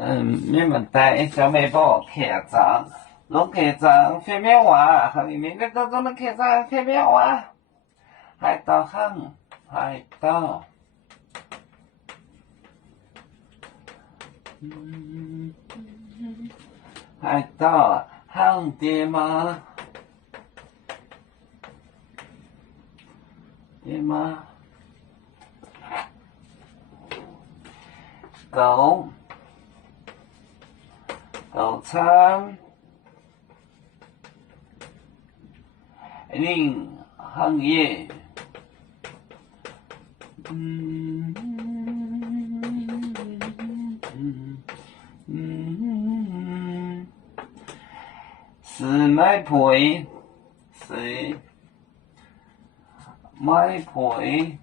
没问题，小妹宝客栈，龙客栈飞面话，和你明天都做的客栈飞面话，海盗行，海盗，海盗行爹妈，爹妈，狗。早餐，零行业，是买配，是买配，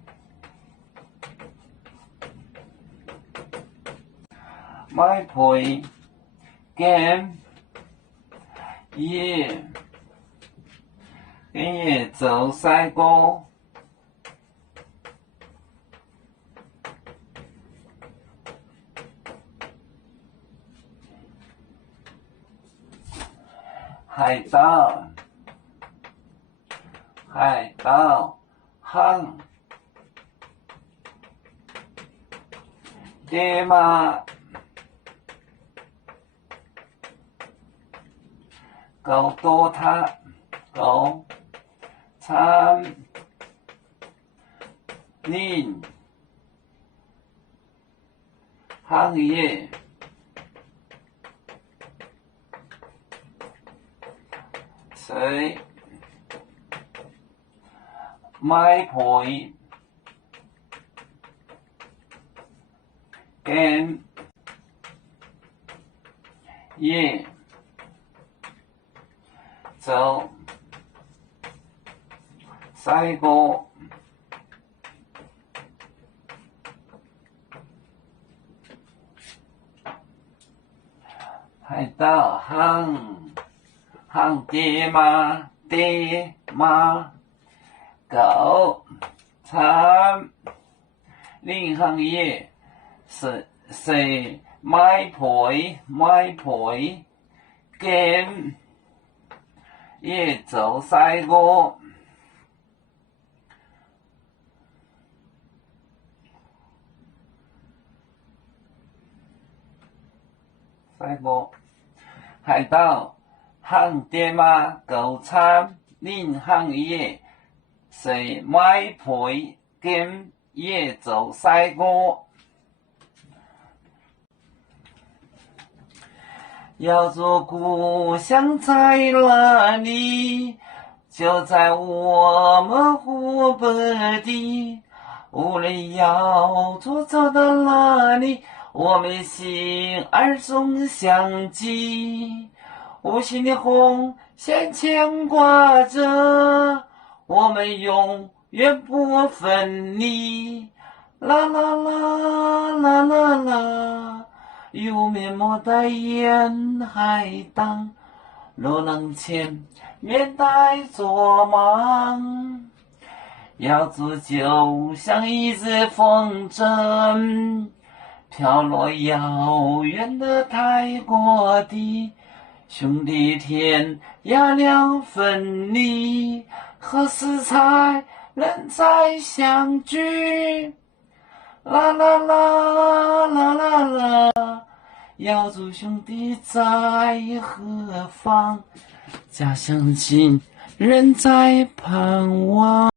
买配。跟也做西瓜，海盗行，爹妈。狗多它，狗餐令行业，谁买配跟也。走，西瓜，海盗行爹妈，狗餐令行业是买配跟。也做西瓜，海盗行爹妈，狗餐令行业是买配跟也做西瓜。要做故乡在哪里？就在我们湖北地。无论要做走到哪里，我们心儿总相系。无形的红线牵挂着，我们永远不分离。啦啦啦啦啦啦。有面膜代言海荡，落浪前面带做梦，要做就像一只风筝，飘落遥远的泰国地。兄弟天涯两分离，何时才能再相聚？啦啦啦啦啦啦，要做兄弟在何方？家乡亲人在盼望。